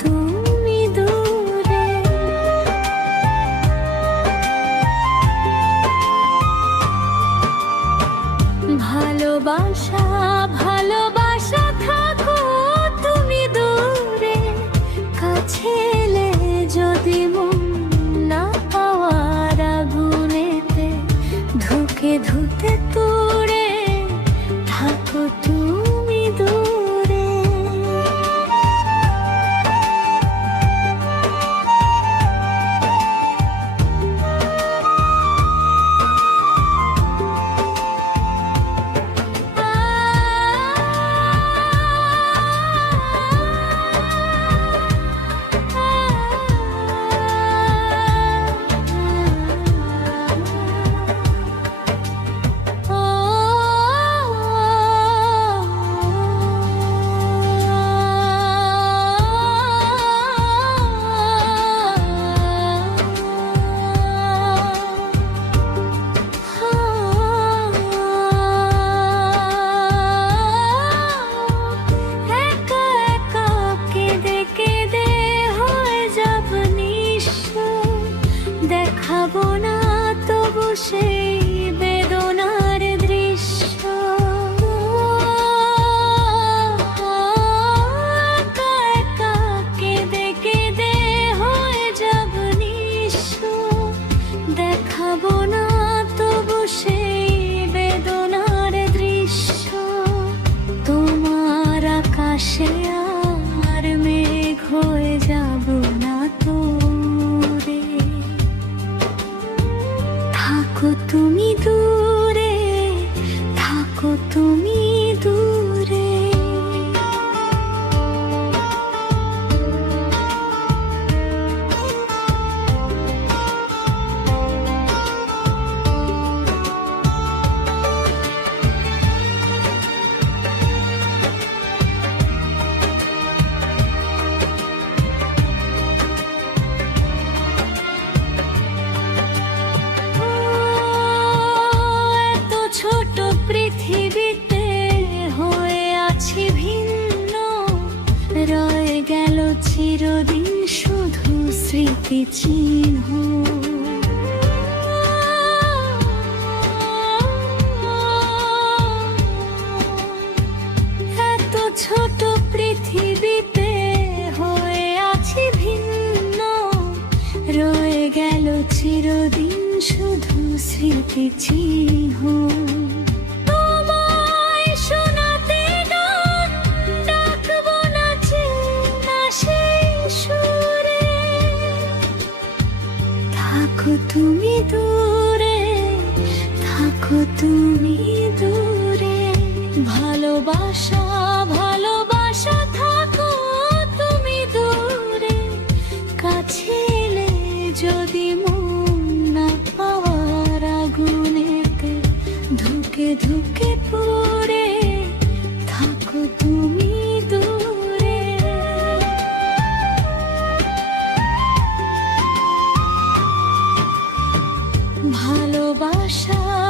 তুমি ভালোবাসা থাকো তুমি দূরে থাকো তুমি শুধু স্মৃতি চিহ্ন। এত ছোট পৃথিবীতে হয়ে আছি ভিন্ন। রয়ে গেল চিরদিন শুধু স্মৃতি চিহ্ন। তুমি ভালোবাসা ভালোবাসা থাকো তুমি কাছে যদি মন না পাওয়ার ধুকে ধুকে থাকো তুমি ভালোবাসা